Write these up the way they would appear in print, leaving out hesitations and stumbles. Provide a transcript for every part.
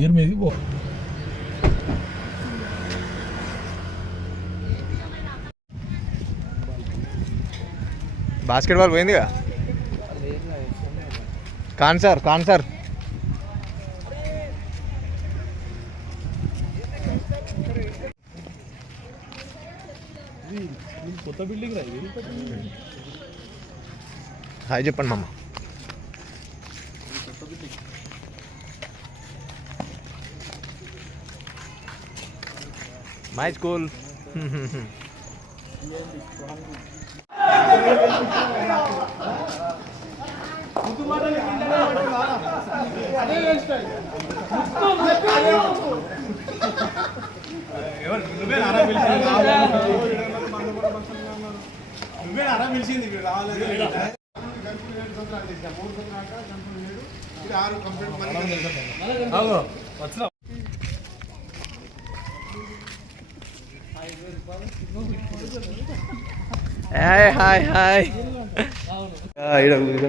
పీరు మీదకి పో. బాస్కెట్బాల్ పోయిందిగా. కాన్ సార్ కొత్త బిల్డింగ్ రా ఇది. హాయ్ చెప్పండి మామ. My school. Hi hi.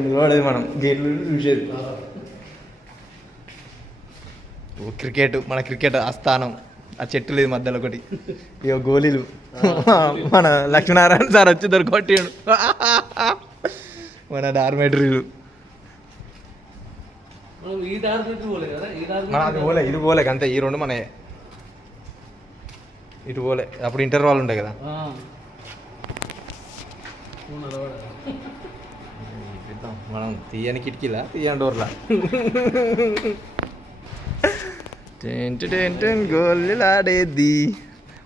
నిలబడేది మనం గేట్లు చూసేది. క్రికెట్, మన క్రికెట్ ఆస్థానం. ఆ చెట్టు లేదు మధ్యలో ఒకటి, ఇక గోళీలు. మన లక్ష్మీనారాయణ సార్ వచ్చి దొరికొట్టాడు. మన డార్మెటరీలు. అది పోలే, ఇది పోలే అంతే. ఈ రెండు మన ఇటు పోలే. అప్పుడు ఇంటర్వాల్ ఉంటాయి కదా. మనం తీయని కిటికీలా, తీయని డోర్లా. గోళీలు ఆడేది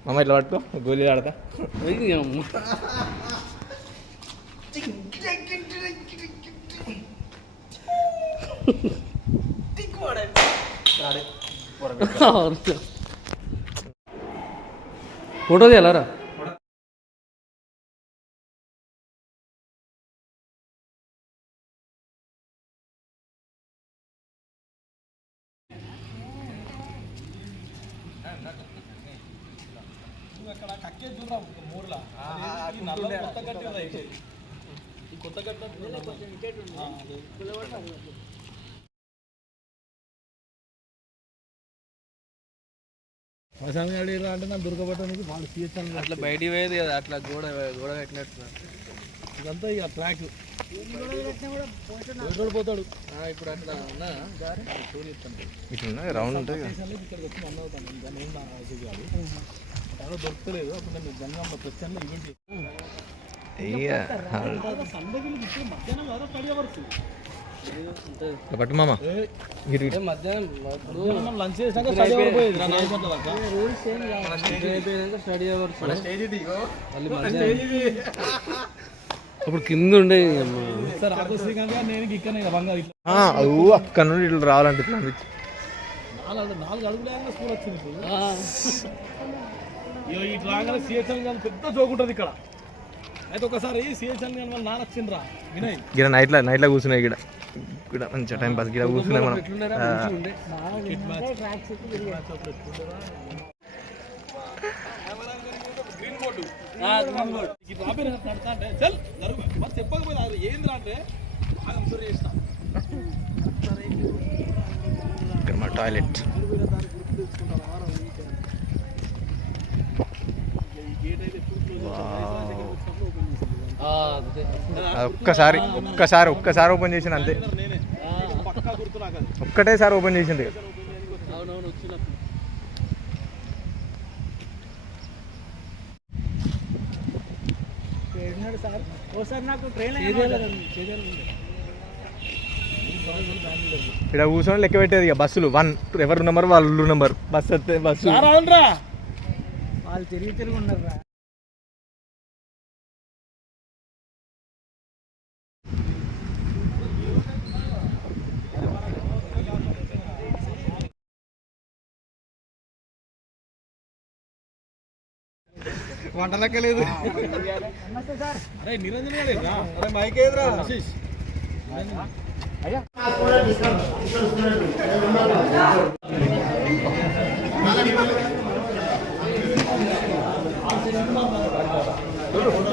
మమ్మ. ఇట్లా పట్టుకో, గోళీలు ఆడతా. ఫోటో తీయాలరా. అంటే నాకు దొరకబట్టడానికి వాళ్ళు సీఎస్ అట్లా బయటికి పోయేది కదా, అట్లా గోడ పెట్టినట్టున్నారు. ఇదంతా ఇక ట్రాక్ పోతాడు. ఇప్పుడు అట్లా ఉన్నా ఇట్లా రౌండ్ ఉంటుంది. ఇక్కడికి వచ్చి అన్న అవుతాను. దాన్ని ఏం కాదు, అలా దొరకలేదు. అప్పుడు నేను జంగంలో ప్రత్యేకంగా ఈవెంట్ మధ్యాహ్నం కదా స్టడీ అవర్స్ పట్టు మామ. మధ్యాహ్నం లంచ్ చేసినాక స్టడీ అవర్ పోయేది. స్టడీ అవర్స్ అప్పుడు కింద ఉండే సార్ ఆటో శ్రీకాంత్ గారు నేను ఇక్కడ బంగారు అక్కడ నుండి ఇట్లా రావాలంటే 4 అడుగులే స్కూల్ వచ్చింది. ఇటు రాగానే సిహెచ్ఎల్ గారు పెద్ద జోక్ ఉంటుంది ఇక్కడ. అయితే ఒకసారి సిహెచ్ఎల్ గారు వాళ్ళు నాన్న వచ్చిండ్రా వినయ్. ఇక్కడ నైట్లో కూర్చున్నాయి. ఇక్కడ మంచిగా టైం పాస్. ఇక్కడ కూర్చున్నాయి మనం. చెప్పకపోతే ఏంద్రా అంటే చేసిన ఇక్కడ మా టాయిలెట్. ఒక్కసారి ఓపెన్ చేసిన అంతే. ఒక్కటేసారి ఓపెన్ చేసింది. ఇక్కడ కూర్చొని లెక్క పెట్టేది. ఇక బస్సులు 1 ఎవరు నెంబర్ వాళ్ళు నెంబర్. బస్సు వస్తే బస్సు వాళ్ళు తిరిగి ఉన్నారు. వంట లెక్కలేదు. అరే నిరంజన్ గారు మైక్ ఏదిరా ఆశీష్.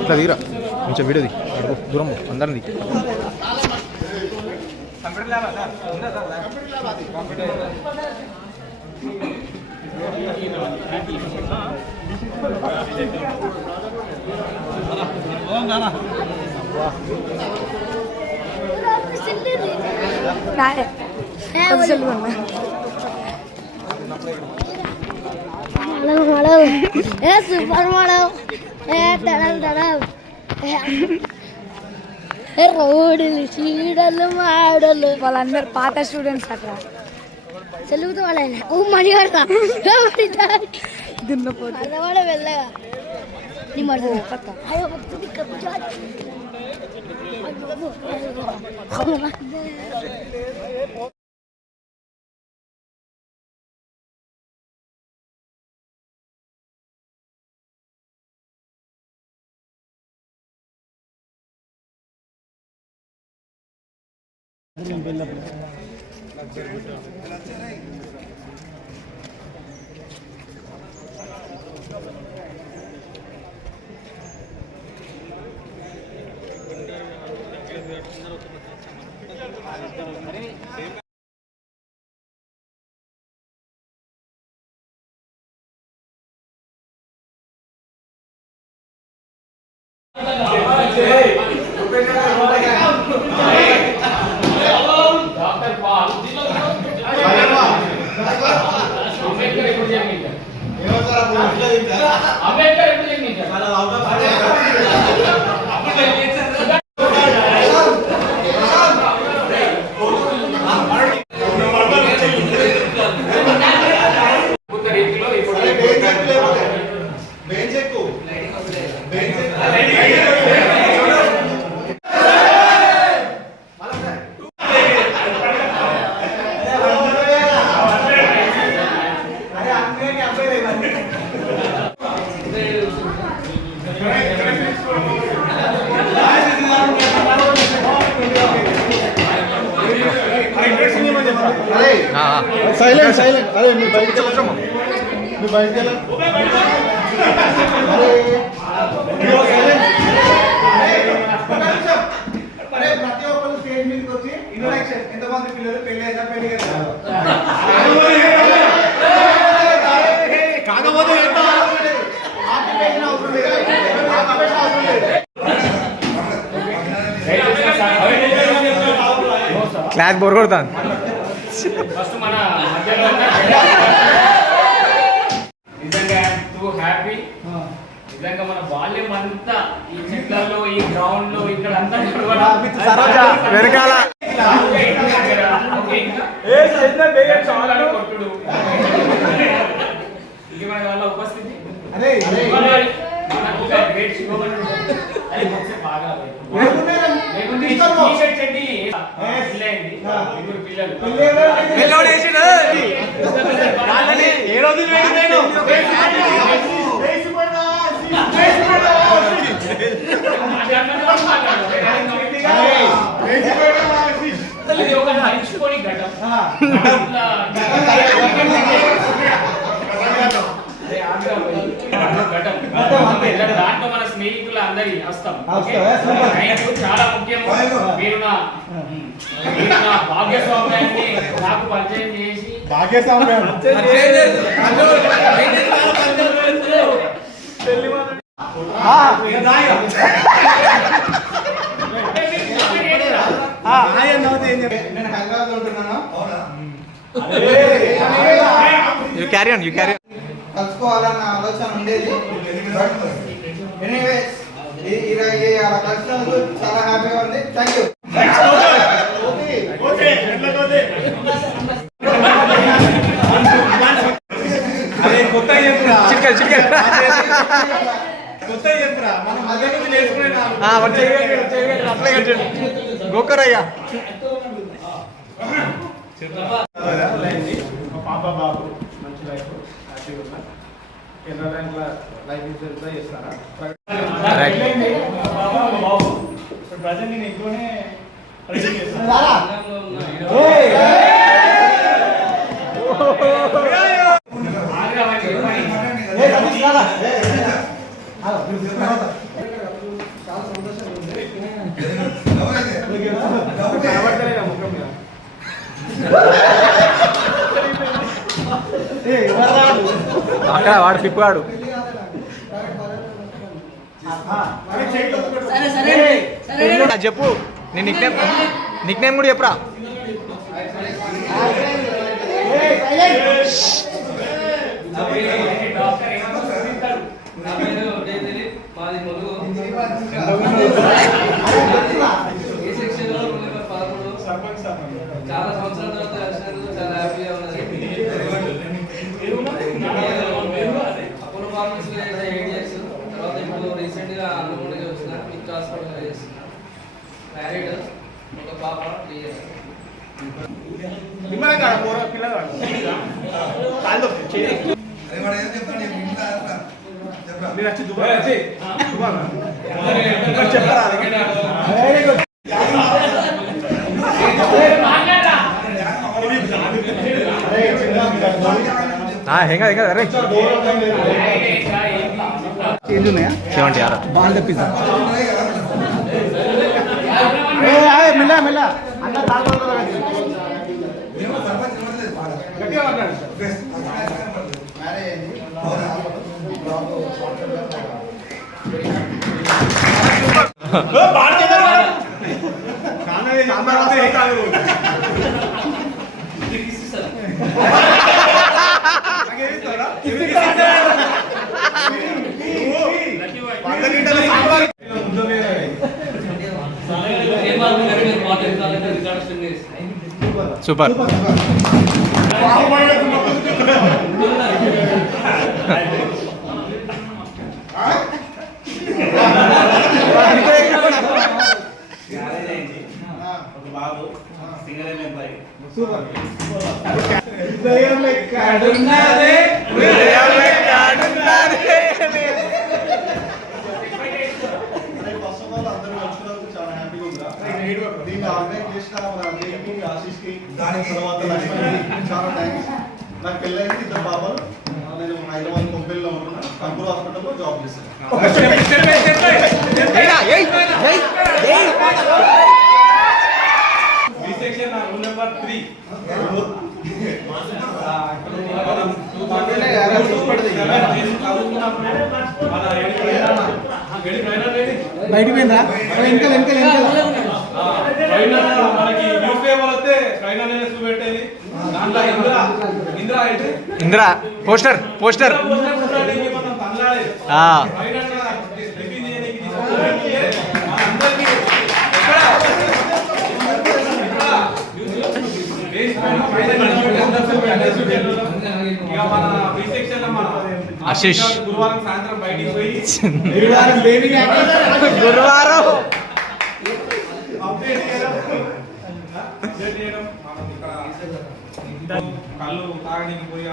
ఇట్లా తీరా కొంచెం వీడియోది దూరం అందరిది. సూపర్ మోడల్ రోడ్లు చీడలు మాడలు వాళ్ళందరూ పాత స్టూడెంట్స్ అట్లా తెలుగుతో వాళ్ళ మణి దున్నపోతే వెళ్ళగా నీ మాట అయ్యో సైలెంట్ సైలెంట్ అరే మీ బయటికి వెళ్ళమ్మా మీ బయటికి వెళ్ళ అరే ప్రతి ఒక్కరు స్టేజ్ మీదకి వచ్చి ఇంట్రడక్షన్ ఎంతమంది పిల్లలు పెళ్లి అయినా పెళ్లి కాకపోతే క్లాస్ బోర్ కొడతాను ఫస్ట్ మన మధ్యలో నిజంగా టూ హ్యాపీ. నిజంగా మన బాల్యం అంతా ఈ చెట్లలో ఈ గ్రౌండ్ లో ఇక్కడ అంతా వెనకాల కొట్టుడు ఇది మన వాళ్ళ ఉపస్థితి మనకు ఒక గ్రేట్ శుభమని బాగా దాంట్లో మన స్నేహితులు అందరి వస్తాం. చాలా ముఖ్యం. మీరు నా భాగ్యస్వామ్యాన్ని నాకు పరిచయం చేసి భాగ్యస్వామ్యం కలుసుకోవాలన్న ఆలోచన ఉండేది. ఎనీవేస్ అలా కలిసినందుకు చాలా హ్యాపీగా ఉంది. Thank you. గోకరయ్యా పాప బాబు మంచి లైఫ్ హ్యాపీగా ఉన్నా. కెనరా బ్యాంక్ లైఫ్ ఇన్సూరెన్స్ చేస్తారా? ప్రజెంట్ నేను ఎక్కువనే ముఖం మీద అక్కడ వాడు పిప్పువాడు. చెప్పు నీ నిక్ నేమ్ కూడా చెప్పురా. చాలా సంవత్సరాల తర్వాత కలిసినందుకు చాలా హ్యాపీగా ఉన్నది. అప్పుడు ఫార్మసీలో చేసిన 8 years, తర్వాత ఇప్పుడు రీసెంట్గా అన్నమూడికి వచ్చిన విత్ హాస్పిటల్ చేసి మ్యారీడ్, ఒక పాప 3 years. హెంగా అరే చేంజ్ ఉన్నాయా 76 బాల్ పిజ్జా మెల్ల మెల్ల అన్న సూపర్. దీన్ని ఆర్గనైజ్ చేసిన మన అజయ్కి, ఆశీష్కి, దాని తర్వాత లక్ష్మణ్కి చాలా థ్యాంక్స్. నాకు పెళ్ళైంది, 2 పాపలు. నేను హైదరాబాద్ కొంపెల్లో ఉంటున్నాను. కంపూర్ హాస్పిటల్లో జాబ్ చేస్తాను. బయటికి పోయిందా ఇంకా మనకి న్యూస్ పేపర్ వస్తే పెట్టేది దాంట్లో ఇందిరా పోస్టర్ ఆశీష్ గురువారం సాయంత్రం బయటికి పోయి గురువారం కళ్ళు తాగడానికి పోయి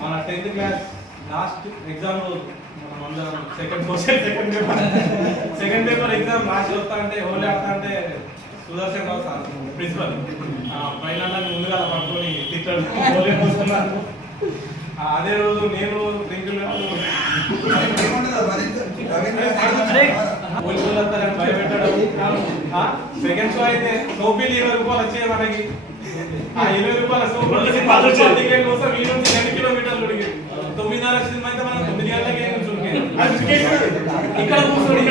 మన 10th class last exam second paper exam last వస్తా అంటే హోలీ ఆడతా అంటే సుదర్శన్ రావు సార్ ప్రిన్సిపల్ పైన ముందుగా పట్టుకొని తిట్టాడు హోలీ వస్తున్నాను. అదే రోజు నేను భయపెట్టడం. సెకండ్ షో అయితే సోపీలు 20 రూపాయలు వచ్చాయి మనకి. ఆ 20 రూపాయల సోపు టికెట్ కోసం ఈ నుంచి 2 కిలోమీటర్లు ఉడికి 9:30 సినిమా అయితే మనం 9 గంటలకి ఇక్కడ కూర్చొని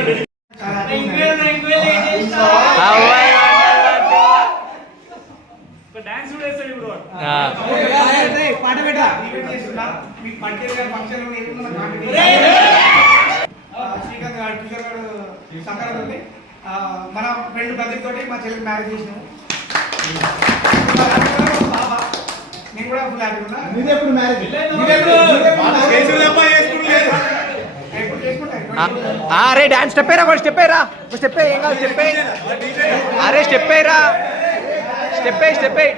డాన్స్ కూడా వేస్తాడు ఇప్పుడు పాట పెట్టా శ్రీకాంత్ గారు కిషోర్ గారు సహకారం ఉంది. మన ఫ్రెండ్ ప్రదీప్ తోటి మా చెల్లికి మ్యారేజ్ చేసినాము. బాబా నేను కూడా ఫుల్ హ్యాపీ ఉన్నా. ఎప్పుడు మ్యారేజ్ అరే డాన్స్ స్టెప్ అయ్యరా స్టెప్ ఏం కాదు స్టెప్ అరే స్టెప్ అయ్యరా స్టెప్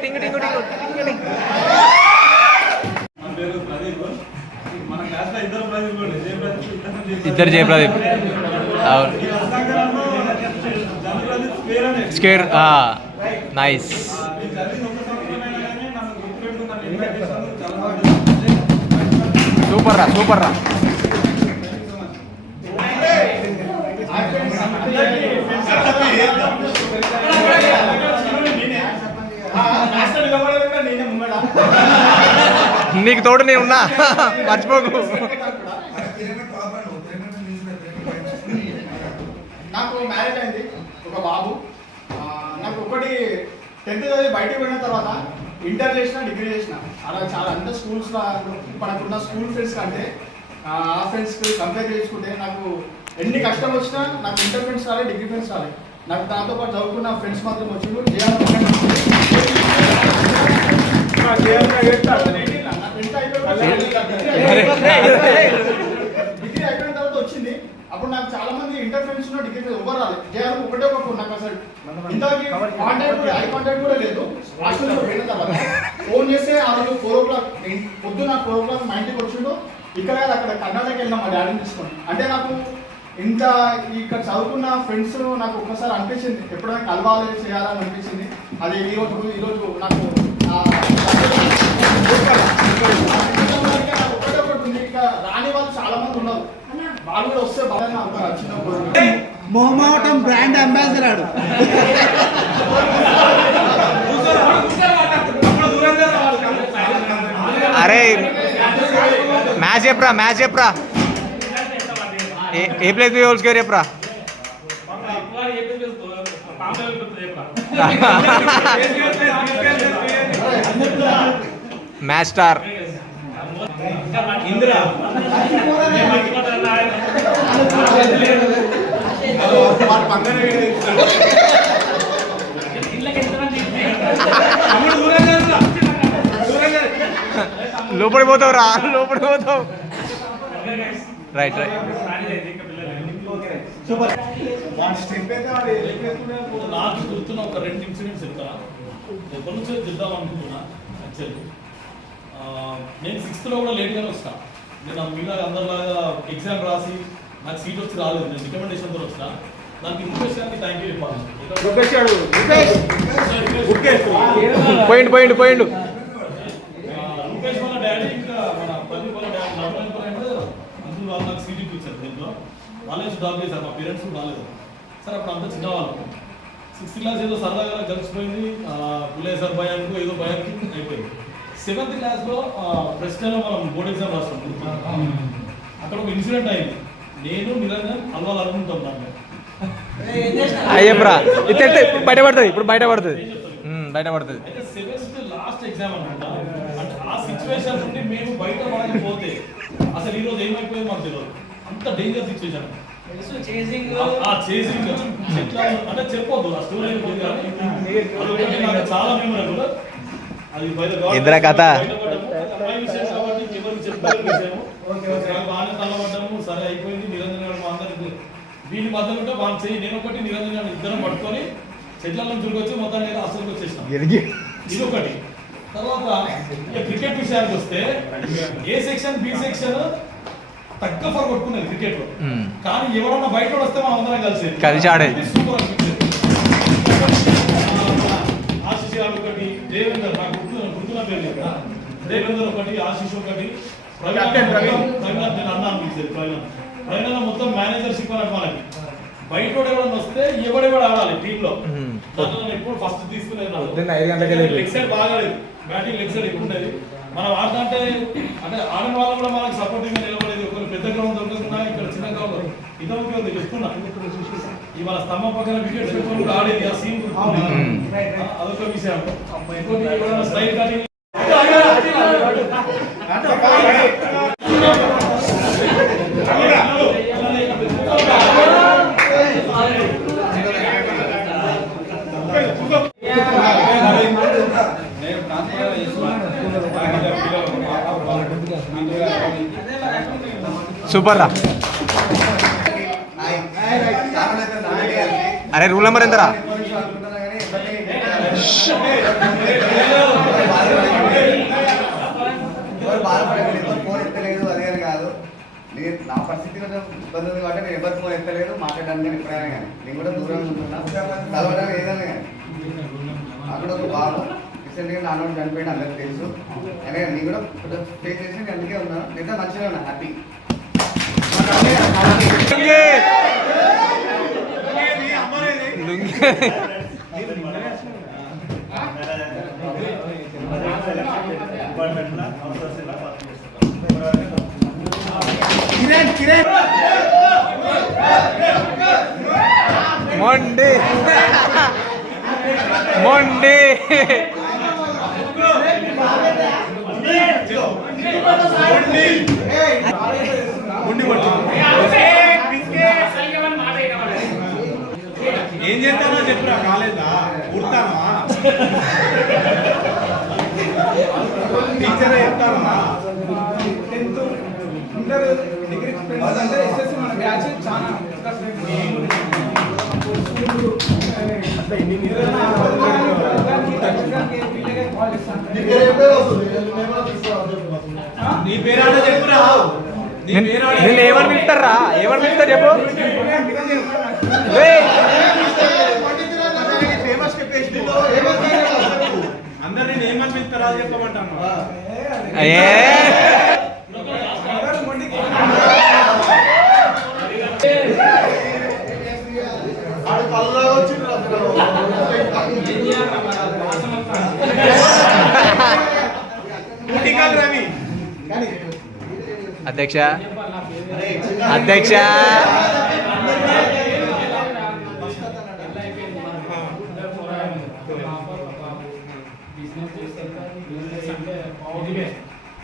టింగు టింగు టింగు టింగు. ఇద్దరు జయప్రదీప్ స్కేర్ నైస్. సూపర్ రా నేనే ముంగడ నీకు తోడు నేను ఉన్నా మర్చిపోకు. నాకు మ్యారేజ్ అయింది, ఒక బాబు. నాకు ఒకటి 10th చదివి బయటకు పోయిన తర్వాత ఇంటర్ చేసిన, డిగ్రీ చేసిన. అలా చాలా అంత స్కూల్స్లో మనకున్న స్కూల్ ఫ్రెండ్స్ కంటే ఆ ఫ్రెండ్స్కి కంపేర్ చేసుకుంటే నాకు ఎన్ని కష్టం వచ్చినా నాకు ఇంటర్ ఫ్రెండ్స్ రాలేదు, డిగ్రీ ఫ్రెండ్స్ రాలేదు. నాకు దాంతో పాటు చదువుకున్న ఫ్రెండ్స్ మాత్రం వచ్చిండు. డిగ్రీ అయిపోయిన తర్వాత వచ్చింది. అప్పుడు నాకు చాలా మంది ఇంటర్ ఫ్రెండ్స్ డిగ్రీ ఫ్రెండ్స్ ఎవరు రాలేదు. జేఆర్ ఒకటే ఒక ఫోన్, నాకు అసలు ఇంతవరకు కాంటాక్ట్ కూడా, ఐ కాంటాక్ట్ కూడా లేదు. హాస్టల్లో పోయిన తర్వాత ఫోన్ చేస్తే ఆ రోజు 4 o'clock పొద్దున్న 4 o'clock మా ఇంటికి వచ్చిండు. ఇక్కడ అక్కడ కర్ణాటక వెళ్ళాం మా డాడీని తీసుకొని. అంటే నాకు ఇంత ఇక్కడ చదువుకున్న ఫ్రెండ్స్ నాకు ఒక్కసారి అనిపించింది, ఎప్పుడైనా కలవాలి చేయాలని అనిపించింది. అది ఈరోజు నాకు ఒక్కటే ఒకటి ఉంది. ఇక రాని వాళ్ళు చాలా మంది ఉన్నారు, వాళ్ళు కూడా వస్తే బాగా ఒక చిన్న మొహమాటం బ్రాండ్ అంబాసిడర్ ఆడు. అరే మ్యాచ్ చెప్పరా ఏ ప్లేస్ హోల్స్ కేర్ చెప్పరా. మ్యాచ్ స్టార్ ఇందిరా లోపలికి పోతావు రా, లోపలికి పోతావు. రైట్ నాకు గుర్తున్న ఒక 2 ఇన్సిడెంట్స్ చెప్తా. ఎప్పటి నుంచో చెప్దాం అనుకుంటున్నా. యాక్చువల్లీ నేను 6th లో కూడా లేట్గానే వస్తా. నేను మీలాగా అందరిలాగా ఎగ్జామ్ రాసి నాకు సీట్ వచ్చి రాలేదు. నేను రికమెండేషన్తో వచ్చిన. దానికి ముఖేష్ గారికి థ్యాంక్ యూ చెప్పాలి. పోయిండు ముఖేష్ వాళ్ళ డాడీ ఇంకా మన ప్రదీప్ వాళ్ళ డాడీ అందులో వాళ్ళు నాకు సీట్ ఇప్పించారు. దీంట్లో వాళ్ళే డ్రాప్ చేశారు, మా పేరెంట్స్ రాలేదు. సరే అప్పుడు అంతా చిన్నవాళ్ళు. 6th క్లాస్ ఏదో సరదాగా కలిసిపోయింది. పులేసర్ భయానికి ఏదో భయానికి అయిపోయింది. 7th క్లాస్లో ప్రశ్నలో మనం బోర్డ్ ఎగ్జామ్ రాస్తాం. అక్కడ ఒక ఇన్సిడెంట్ అయింది. నేను నిరంజన్ అల్వాల్ అనుకుంటాం. దాన్ని అయ్యప్రా బయటపడుతుంది, ఇప్పుడు బయటపడుతుంది. అయితే 7th లాస్ట్ ఎగ్జామ్ అనుకుంటా. అంటే ఆ సిచ్యువేషన్ నుండి మేము బయట పడకపోతే అసలు ఈరోజు ఏమైపోయింది మాకు తెలియదు. అంత డేంజర్ సిచ్యువేషన్. అంటే చెప్పొద్దు ఆ స్టోరీ చాలా మెమరబుల్. అది ఇందిరా కథ బాగానే తల్లబడ్డాము. సరే అయిపోయింది. నిరంజన్ గారు మా అందరికి వీళ్ళు మధ్యలో ఉంటే వాళ్ళు చేయి, నేను ఒకటి నిరంజన్ గారు ఇద్దరం పట్టుకొని చెట్లలో చురుకొచ్చి మొత్తాన్ని ఏదో అసలుకి వచ్చేసినాం. ఇది ఒకటి. తర్వాత ఇక క్రికెట్ విషయానికి వస్తే ఏ సెక్షన్ బి సెక్షన్ తక్కువ ఫర్ కొట్టుకునేది క్రికెట్ లో. కానీ ఎవరన్నా బయట వస్తే మనం అందరం కలిసి ఆడేది. సూపర్ అనిపించేది. ఆశీష్ గారు ఒకటి, దేవేందర్ నాకు గుర్తున్న పేరు లేదా, దేవేందర్ ఒకటి, ఆశీష్ ఒకటి, ప్రవీణ్ నేను అన్నా అనిపించేది. ప్రవీణ్ మొత్తం మేనేజర్షిప్ అన్నట్టు మనకి. బయట ఎవడన్నా వస్తే ఎవడెవడు ఆడాలి టీంలో. దాంట్లో నేను ఎప్పుడు ఫస్ట్ తీసుకునేది. లెగ్ సైడ్ బాగా లేదు, బ్యాటింగ్ లెగ్ సైడ్ ఎక్కువ ఉండేది. మనం ఆడుతుంటే అంటే ఆడిన వాళ్ళు కూడా మనకు సపోర్టింగ్ నిలబడేది. ఒకరు పెద్ద గ్రౌండ్ దొరుకుతున్నా, ఇక్కడ చిన్న గ్రౌండ్ ఇదొక చెప్తున్నా. ఇవాళ స్తంభం పక్కన వికెట్స్ పెట్టుకొని కూడా ఆడేది. ఆ సీన్ అదొక విషయం. ఇంకోటి స్ట్రైక్ కానీ సూపర్ రా. అరే రూల్ నెంబర్ ఎంతరా? ఫోన్ ఎత్తలేదు అదే కాదు. నేను నా పరిస్థితి కొంచెం ఇబ్బంది ఉంది కాబట్టి నేను ఎవరి ఫోన్ ఎత్తలేదు, మాట్లాడడానికి కానీ ఎప్పుడైనా కానీ. నేను కూడా దూరంగా ఉంటున్నా, కలవడానికి ఏదైనా కానీ. అక్కడ ఒక బాబు రీసెంట్గా నాన్న చనిపోయిన అందరికి తెలుసు. అనే నేను కూడా కొంచెం ఫేస్ చేసి నేను అందుకే ఉన్నాను. నిజంగా మంచిగా ఉన్నా, హ్యాపీ. డిపార్ట్మెంట్లో అవసరం మొండి మొండి ఏం చేస్తానో చెప్పురా కాలేదా కుడతానా టీచరే చెప్తానా ఇంటర్ డిగ్రీ ఫ్రెండ్స్ అంటే ఎస్ఎస్సి మన బ్యాచ్ చాలా నీ పేరాడ చెప్పురా నిన్ను ఏమని పిలుస్తారా ఏమని పిలుస్తారు చెప్పు అందరు నేను ఏమని పిలుస్తారా చెప్పమంటాను అయ్యే రవి అధ్యక్ష అధ్యక్ష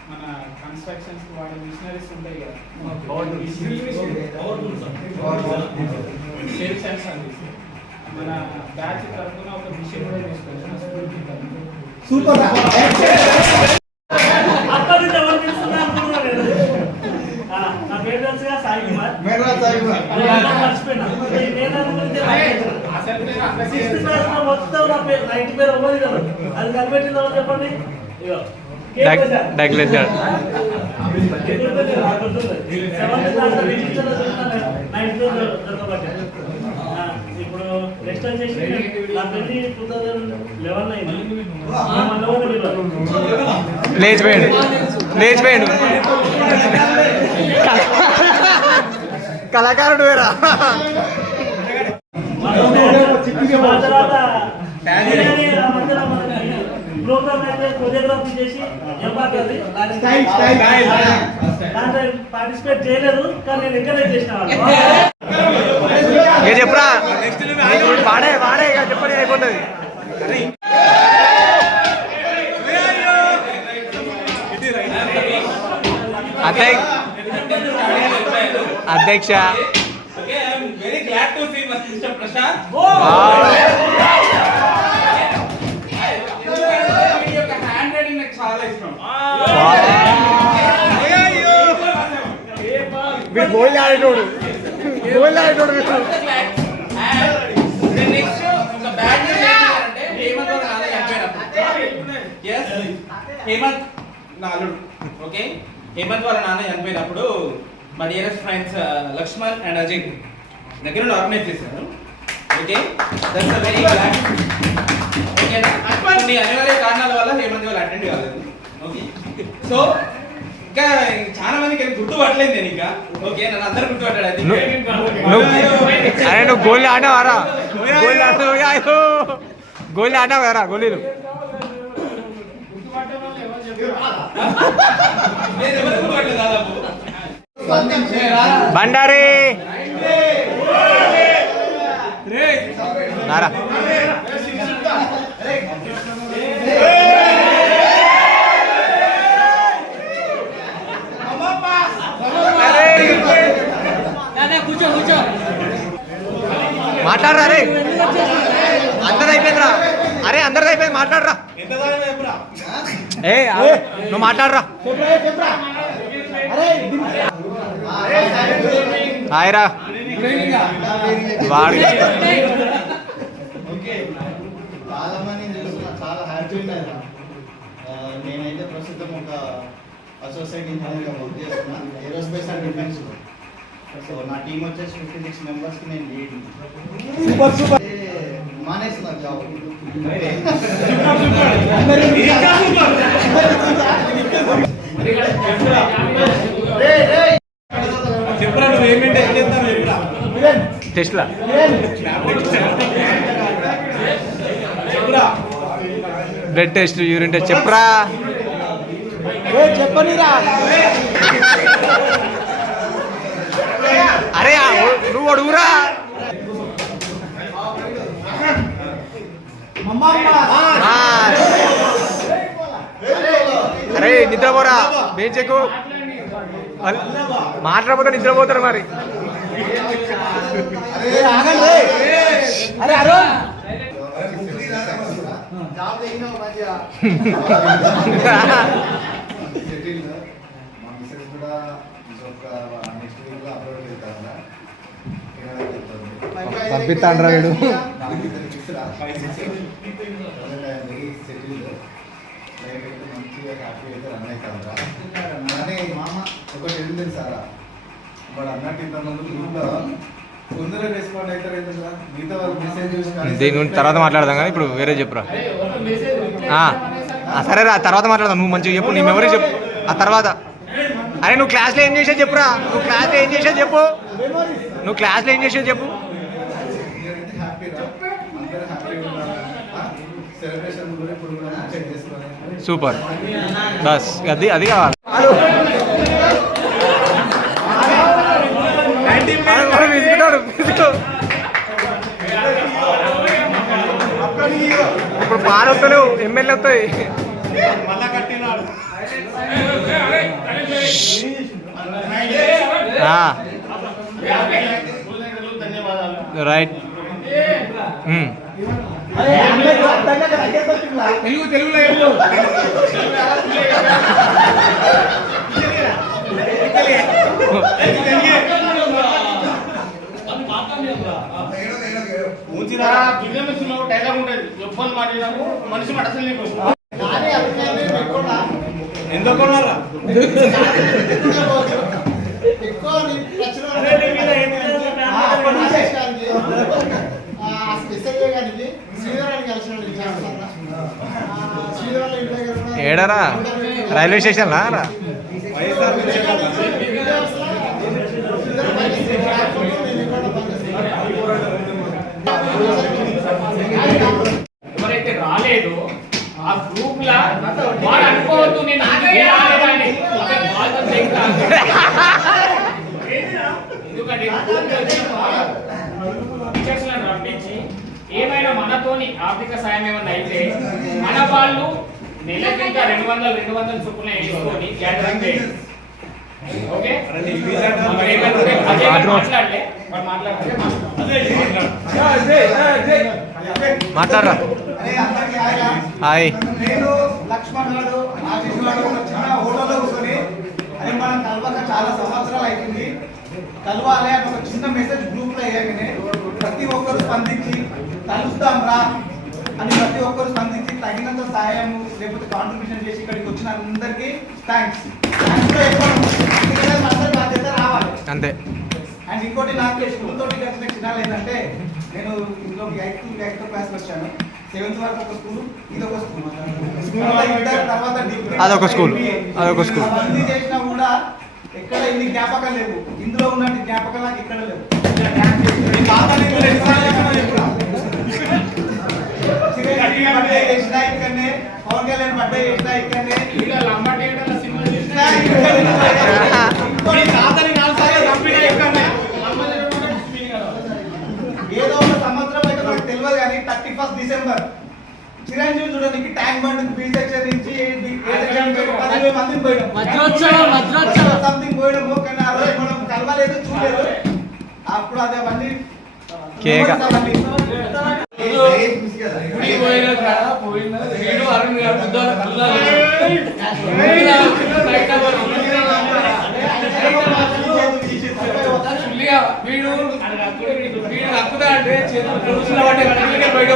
మన కన్స్ట్రక్షన్స్ వాడే మిషనరీస్ ఉంటాయి కదా సేల్స్ అండ్ సర్వీస్ మన బ్యాచ్ తరఫున ఒక మిషన్ కూడా తీసుకొచ్చాను స్కూల్కి సూపర్ నా పేరు తెలుసుగా సాయి కుమార్ మొత్తం నా పేరు నైట్ పేరు అవ్వదు కదా అది కనిపెట్టిందో చెప్పండి డగ్లెస్ గారు ఇప్పుడు నెక్స్ట్ వచ్చేసి నా పెళ్లి 2011 అయింది లేచిపోయాడు లేచిపోయాడు కళాకారుడు వేరా తర్వాత ప్రోగ్రామ్ అయితే కొరియోగ్రఫీ చేసి ఎంపాకది దాంట్లో పార్టిసిపేట్ చేయలేదు కానీ నేను ఎంకరేజ్ చేసిన ఇక చెప్పరా వాడే వాడే ఇక చెప్పండి అయిపోతుంది అధ్యక్ష Okay, I am very glad to see Mr. Prashant. యొక్క హ్యాండ్ రైటింగ్ నాకు చాలా ఇష్టం. గోల్ ఆడేటోడు గోల్ ఆడేటోడు నెక్స్ట్ ఒక బ్యాడ్ న్యూస్ ఏంటంటే హేమంత్ వాళ్ళ నాన్న చనిపోయినప్పుడు yes హేమంత్ నాలుడు ఓకే హేమంత్ వాళ్ళ నాన్న చనిపోయినప్పుడు మా dearest friends Lakshman and Ajay దగ్గర ఆర్గనైజ్ చేశారు okay that's a very glad ఓకేనా కొన్ని అనివార్య కారణాల వల్ల హేమంత్ వాళ్ళు అటెండ్ కాలేదు ఓకే సో ఇంకా చాలా మందికి గుర్తుపట్టలేదు నేను ఇంకా ఓకే నన్ను అందరు గుర్తుపట్టాడు అది అరే నువ్వు గోల్ ఆడినావారా గోల్ ఆడినావు గోల్ ఆడినావారా గోళీలు నేను ఎవరు గుర్తుపట్టలేదు దాదాపు బండారి నారా మాట్లాడరా అరే అందరు అయిపోయిందిరా అరే అందరిది అయిపోయింది మాట్లాడరా ఏ నువ్వు మాట్లాడరా హాయ్రా వాడు ఓకే చాలా మంది చూస్తున్నా చాలా హ్యాపీ ఉన్నారు నేనైతే ప్రస్తుతం ఒక అసోసియేట్ ఇంజనీర్గా వర్క్ చేస్తున్నా ఏరోస్పేస్ అండ్ డిఫెన్స్ సో నా టీం వచ్చేసి 56 మెంబర్స్కి నేను లీడ్ సూపర్ సూపర్ మానేస్తున్నా జాబ్ చెప్పరా నువ్వు ఏమేంటి ఏం చేస్తావు చెప్పరా టెస్ట్లా చెప్పురా బ్లడ్ టెస్ట్ యూరిన్ టెస్ట్ చెప్పరా చెప్పనిరా అరే నువ్వు అడుగురా అరే నిద్రపోరా బేంచెక్కు మాట్లాడపోతే నిద్రపోతారు మరి అరే అరుణ్ పంపిస్తాండ్రా వీడు ఒకటి ఏంటి సారా వాడు అన్నట్టు ఇంతకుముందు గ్రూప్లో కొందరు రెస్పాండ్ అవుతారు ఎందుకు మిగతా వాళ్ళు మెసేజ్ చూసి దీని గురించి తర్వాత మాట్లాడదాం కానీ ఇప్పుడు వేరే చెప్పురా సరేరా తర్వాత మాట్లాడదాం నువ్వు మంచిగా చెప్పు నీ మెమరీ చెప్పు ఆ తర్వాత అరే నువ్వు క్లాస్లో ఏం చేసావు చెప్పురా నువ్వు క్లాస్లో ఏం చేసావు చెప్పు నువ్వు క్లాస్లో ఏం చేసావు చెప్పు సెలబ్రేషన్ కూడా ఇప్పుడు కూడా చెక్ చేసుకోవాలి సూపర్ బస్ అది అది కావాలి ఇప్పుడు పారవుతావు ఎమ్మెల్యే వస్తాయి రైట్ డైలాగ్ ఉంటుంది ఎవ్వరు మాట్లాడినాము మనిషి మాట అసలు నీకు ఎందుకు ఏడారా రైల్వే స్టేషన్ రా ఎవరైతే రాలేదో ఆ గ్రూప్ లా వాడు అనుకోవద్దు నేను రాలేదని ఎందుకంటే టీచర్స్లను రప్పించి ఏమైనా మనతోని ఆర్థిక సాయం ఏమన్నా అయితే మన వాళ్ళు నెలకి ఇంకా 200 చొప్పున వేసుకొని గ్యాదరింగ్ చేయండి. ఓకే మాట్లాడలే మాట్లాడరా హాయ్ నేను లక్ష్మణ్ గారు ఆశీష్ గారు చిన్న హోటల్లో కూర్చొని అదే మనం కలవక చాలా సంవత్సరాలు అవుతుంది కలవాలి అని ఒక చిన్న మెసేజ్ గ్రూప్ లో వేయగానే ప్రతి ఒక్కరు స్పందించి కలుస్తాం రా అని ప్రతి ఒక్కరు స్పందించి తగినంత సాయం లేకపోతే కాంట్రిబ్యూషన్ చేసి ఇక్కడికి వచ్చిన అందరికీ థ్యాంక్స్ అందరి బాధ్యత రావాలి అంతే. అండ్ ఇంకోటి నాకు స్కూల్ తోటి కలిసిన చిన్నాలు ఏంటంటే నేను ఇందులో 8th క్లాస్ వచ్చాను 7th వరకు ఒక స్కూల్ ఇదొక స్కూల్ తర్వాత అదొక స్కూల్ అదొక స్కూల్ అన్ని చేసినా కూడా ఎక్కడ ఇన్ని జ్ఞాపకాలు లేవు ఇందులో ఉన్నట్టు జ్ఞాపకాలు నాకు ఎక్కడ లేవు బర్త్డే చేసినా ఇక్కడనే పవన్ కళ్యాణ్ బర్త్డే చేసినా ఇక్కడనే ఏదో ఒక సంవత్సరం అయితే నాకు తెలియదు కానీ 31st డిసెంబర్ చిరంజీవి చూడడానికి ట్యాంక్ బండ్ బి సెక్షన్ నుంచి మందిని పోయినాం సంథింగ్ పోయినాము కానీ ఆ రోజు మనం కలవలేదు చూడలేదు అప్పుడు అదే అవన్నీ కేక వీడు హక్కుదా అంటే చేతులు బయట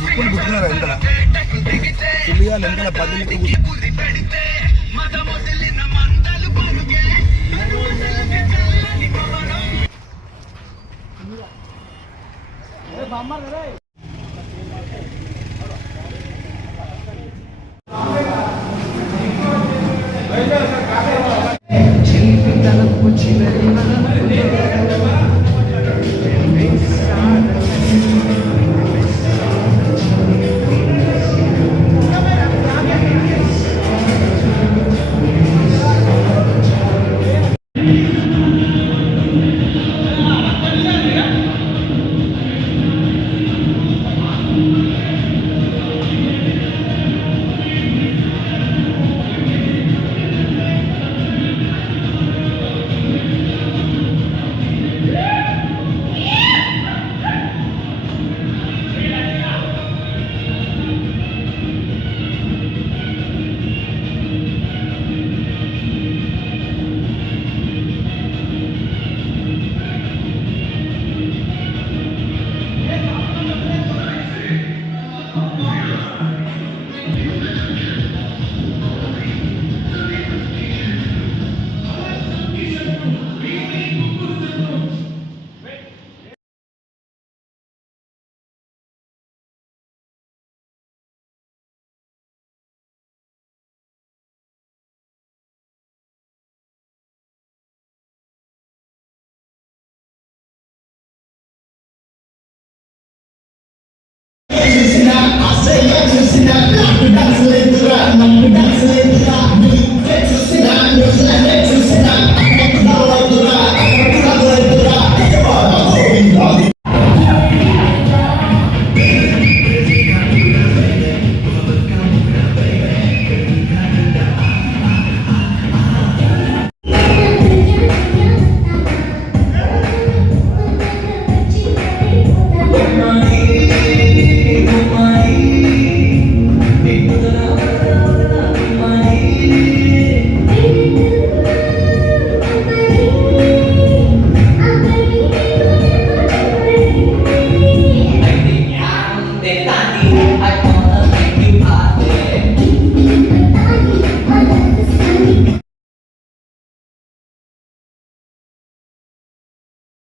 బుక్కులు పుట్టినారా వెంకల చిల్లిగా వెంకల 10 I say, I just see that, dance లేదురా, డాన్స్ లేదురా,